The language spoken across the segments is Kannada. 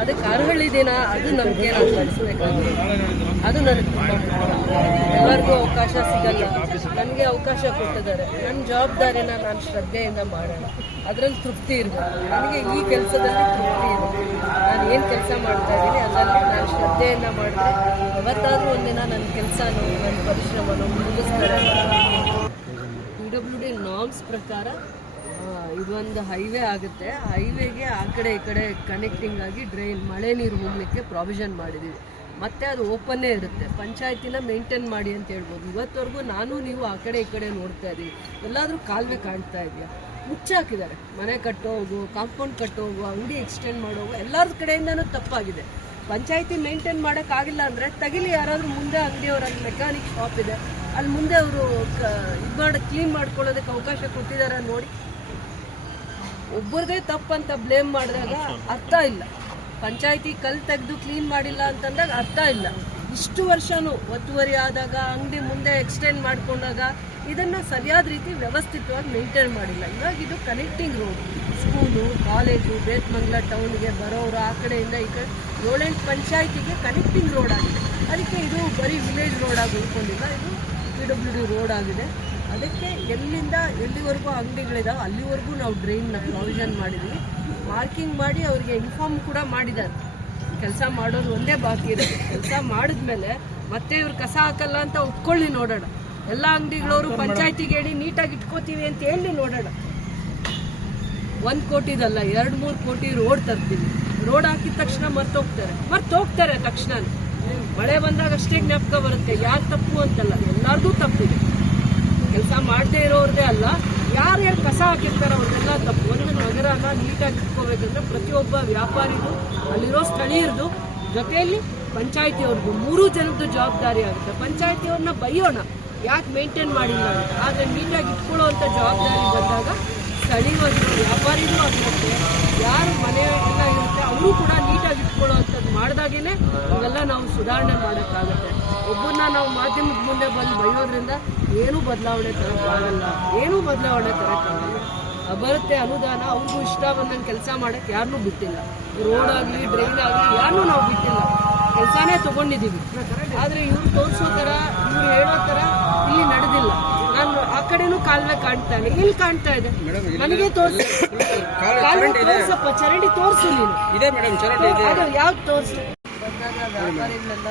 ಅದಕ್ಕೆ ಅರ್ಹಳ್ಳಿ ದಿನ ಅದು ನಮಗೆ ನಡೆಸಬೇಕಾಗಿದೆ. ಅದು ನನಗೆ ತುಂಬ ಎಲ್ಲರಿಗೂ ಅವಕಾಶ ಸಿಗಲ್ಲ. ನನಗೆ ಅವಕಾಶ ಕೊಟ್ಟಿದ್ದಾರೆ. ನನ್ನ ಜವಾಬ್ದಾರಿನ ನಾನು ಶ್ರದ್ಧೆಯಿಂದ ಮಾಡೋಣ. ಅದರಲ್ಲಿ ತೃಪ್ತಿ ಇರಬೇಕು. ನನಗೆ ಈ ಕೆಲಸದಲ್ಲಿ ತೃಪ್ತಿ ಇದೆ. ನಾನು ಏನು ಕೆಲಸ ಮಾಡ್ತಾ ಇದ್ದೀನಿ ಅದರಲ್ಲಿ ನಾನು ಶ್ರದ್ಧೆಯಿಂದ ಮಾಡಿದ್ರೆ ಯಾವತ್ತಾದರೂ ಒಂದಿನ ನನ್ನ ಕೆಲಸನೂ ನನ್ನ ಪರಿಶ್ರಮನೂ ಮುಗಿಸ್ತಾರೆ. PWD ನಾರ್ಮ್ಸ್ ಪ್ರಕಾರ ಇದೊಂದು ಹೈವೇ ಆಗುತ್ತೆ. ಹೈವೇಗೆ ಆ ಕಡೆ ಈ ಕಡೆ ಕನೆಕ್ಟಿಂಗ್ ಆಗಿ ಡ್ರೈನ್ ಮಳೆ ನೀರು ಹೋಗಲಿಕ್ಕೆ ಪ್ರಾವಿಷನ್ ಮಾಡಿದ್ದೀವಿ. ಮತ್ತು ಅದು ಓಪನ್ನೇ ಇರುತ್ತೆ. ಪಂಚಾಯತಿನ ಮೇಂಟೈನ್ ಮಾಡಿ ಅಂತ ಹೇಳ್ಬೋದು. ಇವತ್ತವರೆಗೂ ನಾನು ನೀವು ಆ ಕಡೆ ಈ ಕಡೆ ನೋಡ್ತಾ ಇದ್ದೀವಿ. ಎಲ್ಲಾದರೂ ಕಾಲುವೆ ಕಾಣ್ತಾ ಇದೆಯಾ? ಮುಚ್ಚಾಕಿದ್ದಾರೆ. ಮನೆ ಕಟ್ಟೋಗು, ಕಾಂಪೌಂಡ್ ಕಟ್ಟೋಗು, ಅಂಗಡಿ ಎಕ್ಸ್ಟೆಂಡ್ ಮಾಡೋಗು ಎಲ್ಲರ ಕಡೆಯಿಂದನೂ ತಪ್ಪಾಗಿದೆ. ಪಂಚಾಯತಿ ಮೇಂಟೈನ್ ಮಾಡೋಕ್ಕಾಗಿಲ್ಲ ಅಂದರೆ ತಗಿಲಿ. ಯಾರಾದರೂ ಮುಂದೆ ಅಂಗಡಿಯವರಲ್ಲಿ ಮೆಕ್ಯಾನಿಕ್ ಶಾಪ್ ಇದೆ, ಅಲ್ಲಿ ಮುಂದೆ ಅವರು ಕ್ಲೀನ್ ಮಾಡ್ಕೊಳ್ಳೋದಕ್ಕೆ ಅವಕಾಶ ಕೊಟ್ಟಿದ್ದಾರೆ ನೋಡಿ. ಒಬ್ಬರದೇ ತಪ್ಪಂತ ಬ್ಲೇಮ್ ಮಾಡಿದಾಗ ಅರ್ಥ ಇಲ್ಲ. ಪಂಚಾಯತಿ ಕಲ್ ತೆಗೆದು ಕ್ಲೀನ್ ಮಾಡಿಲ್ಲ ಅಂತಂದಾಗ ಅರ್ಥ ಇಲ್ಲ. ಇಷ್ಟು ವರ್ಷನೂ ಒತ್ತುವರಿ ಆದಾಗ ಅಂಗಡಿ ಮುಂದೆ ಎಕ್ಸ್ಟೆಂಡ್ ಮಾಡ್ಕೊಂಡಾಗ ಇದನ್ನು ಸರಿಯಾದ ರೀತಿ ವ್ಯವಸ್ಥಿತವಾಗಿ ಮೇಂಟೈನ್ ಮಾಡಿಲ್ಲ. ಇವಾಗ ಇದು ಕನೆಕ್ಟಿಂಗ್ ರೋಡ್. ಸ್ಕೂಲು, ಕಾಲೇಜು, ಬೇತ್ಮಂಗ್ಲ ಟೌನ್ಗೆ ಬರೋರು ಆ ಕಡೆಯಿಂದ ಈ ಕಡೆ 7-8 ಪಂಚಾಯತಿಗೆ ಕನೆಕ್ಟಿಂಗ್ ರೋಡ್ ಆಗಿದೆ. ಅದಕ್ಕೆ ಇದು ಬರೀ ವಿಲೇಜ್ ರೋಡ್ ಆಗಿ ಉಳ್ಕೊಂಡಿಲ್ಲ. ಇದು PWD ರೋಡ್ ಆಗಿದೆ. ಅದಕ್ಕೆ ಎಲ್ಲಿಂದ ಎಲ್ಲಿವರೆಗೂ ಅಂಗಡಿಗಳಿದಾವೆ ಅಲ್ಲಿವರೆಗೂ ನಾವು ಡ್ರೈನ್ನ ಪ್ರಾವಿಷನ್ ಮಾಡಿದ್ವಿ. ಮಾರ್ಕಿಂಗ್ ಮಾಡಿ ಅವರಿಗೆ ಇನ್ಫಾರ್ಮ್ ಕೂಡ ಮಾಡಿದ್ದಾರೆ. ಕೆಲಸ ಮಾಡೋದು ಒಂದೇ ಬಾಕಿ ಇರುತ್ತೆ. ಕೆಲಸ ಮಾಡಿದ್ಮೇಲೆ ಮತ್ತೆ ಇವ್ರು ಕಸ ಹಾಕಲ್ಲ ಅಂತ ಒಪ್ಕೊಳ್ಳಿ ನೋಡೋಣ. ಎಲ್ಲ ಅಂಗಡಿಗಳವರು ಪಂಚಾಯತಿಗೆ ಹೇಳಿ ನೀಟಾಗಿ ಇಟ್ಕೋತೀವಿ ಅಂತ ಹೇಳಿ ನೋಡೋಣ. 1 ಕೋಟಿದಲ್ಲ 2-3 ಕೋಟಿ ರೋಡ್ ತರ್ತೀವಿ. ರೋಡ್ ಹಾಕಿದ ತಕ್ಷಣ ಮರ್ತೋಗ್ತಾರೆ ತಕ್ಷಣ. ಮಳೆ ಬಂದಾಗ ಅಷ್ಟೇ ಜ್ಞಾಪಕ ಬರುತ್ತೆ. ಯಾರು ತಪ್ಪು ಅಂತಲ್ಲ, ಎಲ್ಲರದು ತಪ್ಪಿದೆ. ಕೆಲಸ ಮಾಡದೇ ಇರೋರದೇ ಅಲ್ಲ, ಯಾರು ಕಸ ಹಾಕಿರ್ತಾರೆ ಅವ್ರನ್ನೆಲ್ಲ ತಪ್ಪು. ಒಂದು ನಗರನ ನೀಟಾಗಿ ಇಟ್ಕೋಬೇಕಂದ್ರೆ ಪ್ರತಿಯೊಬ್ಬ ವ್ಯಾಪಾರಿಗೂ ಅಲ್ಲಿರೋ ಸ್ಥಳೀಯರದು ಜೊತೆಯಲ್ಲಿ ಪಂಚಾಯತಿಯವ್ರದ್ದು 3 ಜನದ್ದು ಜವಾಬ್ದಾರಿ ಆಗುತ್ತೆ. ಪಂಚಾಯತಿಯವ್ರನ್ನ ಬೈಯೋಣ ಯಾಕೆ ಮೇಂಟೈನ್ ಮಾಡಿಲ್ಲ ಅಂತ. ಆದರೆ ನೀಟಾಗಿ ಇಟ್ಕೊಳ್ಳೋ ಅಂಥ ಜವಾಬ್ದಾರಿ ಬಂದಾಗ ಸ್ಥಳೀಯವಾಗಿರೋ ವ್ಯಾಪಾರಿಗೂ ಆಗಿರುತ್ತೆ, ಯಾರು ಮನೆ ಎಲ್ಲ ಇರುತ್ತೆ ಅವರು ಕೂಡ ನೀಟಾಗಿ ಇಟ್ಕೊಳ್ಳೋ ಅಂಥದ್ದು ಮಾಡಿದಾಗೇ ಇವೆಲ್ಲ ನಾವು ಸುಧಾರಣೆ ಮಾಡೋಕ್ಕಾಗುತ್ತೆ. ಒಬ್ಬನ್ನ ನಾವು ಮಾಧ್ಯಮದ ಮುಂದೆ ಬಂದು ಬೈಯೋದ್ರಿಂದ ಏನೂ ಬದಲಾವಣೆ ತರೋಕ್ಕಾಗಲ್ಲ. ಬರುತ್ತೆ ಅನುದಾನ, ಅವ್ರಿಗೂ ಇಷ್ಟ ಬಂದಂಗೆ ಕೆಲಸ ಮಾಡೋಕ್ಕೆ ಯಾರನ್ನೂ ಬಿಟ್ಟಿಲ್ಲ. ರೋಡ್ ಆಗಲಿ ಡ್ರೈನ್ ಆಗಲಿ ಯಾರನ್ನೂ ನಾವು ಬಿಟ್ಟಿಲ್ಲ. ಕೆಲಸನೇ ತೊಗೊಂಡಿದ್ದೀವಿ. ಆದರೆ ಇವ್ರು ತೋರಿಸೋ ಥರ, ಇವ್ರು ಹೇಳೋ ಥರ ಇಲ್ಲಿ ನಡೆದಿಲ್ಲ. ನಾನು ಆ ಕಡೆನೂ ಕಾಲುವೆ ಕಾಣ್ತಾ ಇಲ್ಲ. ಇಲ್ಲಿ ಕಾಣ್ತಾ ಇದೆ. ನನಗೆ ತೋರಿಸಿ ಕಾಲುವೆ ತೋರಿಸಪ್ಪ, ಚರಂಡಿ ತೋರಿಸು ನೀನು. ಅದು ಯಾವ್ದು ತೋರಿಸು. ವ್ಯಾಪಾರಿಗಳೆಲ್ಲ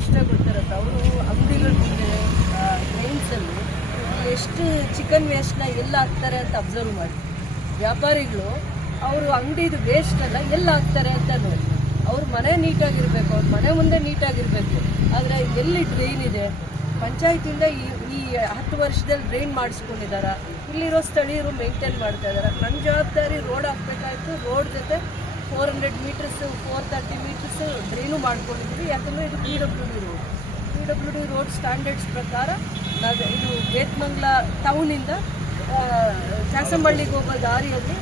ಅಷ್ಟೇ ಗೊತ್ತಿರುತ್ತೆ. ಅವರು ಅಂಗಡಿಗಳ ಮುಂದೆ ಡ್ರೈನ್ಸಲ್ಲಿ ಎಷ್ಟು ಚಿಕನ್ ವೇಸ್ಟ್ನ ಎಲ್ಲ ಹಾಕ್ತಾರೆ ಅಂತ ಅಬ್ಸರ್ವ್ ಮಾಡಿ. ವ್ಯಾಪಾರಿಗಳು ಅವರು ಅಂಗಡಿದು ವೇಸ್ಟ್ ಎಲ್ಲ ಎಲ್ಲ ಹಾಕ್ತಾರೆ ಅಂತ ನೋಡಿ. ಅವ್ರ ಮನೆ ನೀಟಾಗಿರ್ಬೇಕು, ಅವ್ರ ಮನೆ ಮುಂದೆ ನೀಟಾಗಿರ್ಬೇಕು. ಆದರೆ ಎಲ್ಲಿ ಡ್ರೈನ್ ಇದೆ? ಪಂಚಾಯತಿಯಿಂದ ಈ 10 ವರ್ಷದಲ್ಲಿ ಡ್ರೈನ್ ಮಾಡಿಸ್ಕೊಂಡಿದ್ದಾರ? ಇಲ್ಲಿರೋ ಸ್ಥಳೀಯರು ಮೇಂಟೈನ್ ಮಾಡ್ತಾ ಇದ್ದಾರೆ. ನನ್ನ ಜವಾಬ್ದಾರಿ ರೋಡ್ ಹಾಕ್ಬೇಕಾಯ್ತು. ರೋಡ್ ಜೊತೆ 400 ಮೀಟರ್ಸು 430 ಮೀಟರ್ಸು ಡ್ರೈನು ಮಾಡ್ಕೊಂಡಿದ್ದೀವಿ. ಯಾಕಂದರೆ ಇದು PWD ರೋಡ್ ಸ್ಟ್ಯಾಂಡರ್ಡ್ಸ್ ಪ್ರಕಾರ ಇದು ಬೇತ್ಮಂಗ್ಲ ಟೌನಿಂದ ಚಾಸಂಬಳ್ಳಿಗೆ ಹೋಗೋ ದಾರಿಯಲ್ಲಿ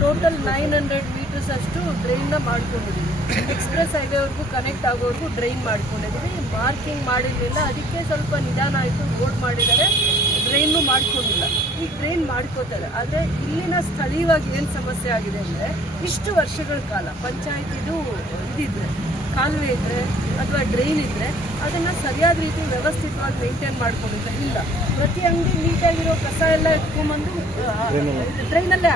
ಟೋಟಲ್ 900 ಮೀಟರ್ಸ್ ಅಷ್ಟು ಡ್ರೈನ್ನ ಮಾಡ್ಕೊಂಡಿದ್ದೀವಿ. ಎಕ್ಸ್ಪ್ರೆಸ್ ಹೈವೇವರೆಗೂ ಕನೆಕ್ಟ್ ಆಗೋವರೆಗೂ ಡ್ರೈನ್ ಮಾಡ್ಕೊಂಡಿದ್ದೀವಿ. ಮಾರ್ಕಿಂಗ್ ಮಾಡಿರಲಿಲ್ಲ, ಅದಕ್ಕೆ ಸ್ವಲ್ಪ ನಿಧಾನ ಆಯಿತು. ರೋಡ್ ಮಾಡಿದ್ದಾರೆ, ಡ್ರೈನು ಮಾಡ್ಕೊಂಡಿಲ್ಲ. ಈಗ ಡ್ರೈನ್ ಮಾಡ್ಕೋತಾರೆ. ಆದರೆ ಇಲ್ಲಿನ ಸ್ಥಳೀಯವಾಗಿ ಏನು ಸಮಸ್ಯೆ ಆಗಿದೆ ಅಂದರೆ, ಇಷ್ಟು ವರ್ಷಗಳ ಕಾಲ ಪಂಚಾಯತಿದು ಇದಿದ್ರೆ, ಕಾಲುವೆ ಇದ್ದರೆ ಅಥವಾ ಡ್ರೈನ್ ಇದ್ದರೆ ಅದನ್ನು ಸರಿಯಾದ ರೀತಿ ವ್ಯವಸ್ಥಿತವಾಗಿ ಮೇಂಟೈನ್ ಮಾಡ್ಕೊಂಡಿಲ್ಲ. ಇಲ್ಲ, ಪ್ರತಿ ಅಂಗಡಿ ನೀಟಾಗಿರೋ ಕಸ ಎಲ್ಲ ಎತ್ಕೊಂಡ್ಬಂದು ಡ್ರೈನಲ್ಲೇ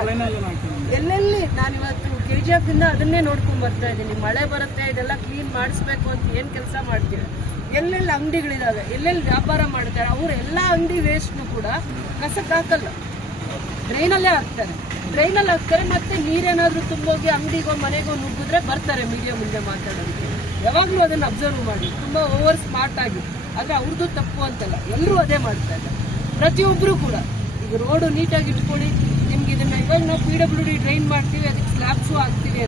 ಎಲ್ಲೆಲ್ಲಿ ನಾನಿವತ್ತು KGF ಇಂದ ಅದನ್ನೇ ನೋಡ್ಕೊಂಡು ಬರ್ತಾ ಇದ್ದೀನಿ. ಮಳೆ ಬರುತ್ತೆ, ಇದೆಲ್ಲ ಕ್ಲೀನ್ ಮಾಡಿಸ್ಬೇಕು ಅಂತ ಏನು ಕೆಲಸ ಮಾಡ್ತೀವಿ. ಎಲ್ಲೆಲ್ಲಿ ಅಂಗಡಿಗಳಿದ್ದಾವೆ, ಎಲ್ಲೆಲ್ಲಿ ವ್ಯಾಪಾರ ಮಾಡ್ತಾರೆ, ಅವರು ಎಲ್ಲ ಅಂಗಡಿ ವೇಸ್ಟ್ನು ಕೂಡ ಕಸಕ್ಕೆ ಹಾಕಲ್ಲ, ಡ್ರೈನಲ್ಲೇ ಹಾಕ್ತಾರೆ. ಮತ್ತೆ ನೀರೇನಾದರೂ ತುಂಬೋಗಿ ಅಂಗಡಿಗೋ ಮನೆಗೋ ನುಗ್ಗಿದ್ರೆ ಬರ್ತಾರೆ ಮೀಡಿಯಾ ಮುಂದೆ ಮಾತಾಡೋದಕ್ಕೆ. ಯಾವಾಗಲೂ ಅದನ್ನು ಅಬ್ಸರ್ವ್ ಮಾಡಿ, ತುಂಬ ಓವರ್ ಸ್ಮಾರ್ಟ್ ಆಗಿ. ಆದರೆ ಅವ್ರದ್ದು ತಪ್ಪು ಅಂತಲ್ಲ, ಎಲ್ಲರೂ ಅದೇ ಮಾಡ್ತಾ ಇದ್ದಾರೆ. ಪ್ರತಿಯೊಬ್ಬರು ಕೂಡ ಈಗ ರೋಡು ನೀಟಾಗಿ ಇಟ್ಕೊಳ್ಳಿ. ನಿಮ್ಗೆ ಇದನ್ನು ಇವಾಗ ನಾವು PWD ಡ್ರೈನ್ ಮಾಡ್ತೀವಿ, ಅದಕ್ಕೆ ಸ್ಲ್ಯಾಬ್ಸು ಹಾಕ್ತೀವಿ.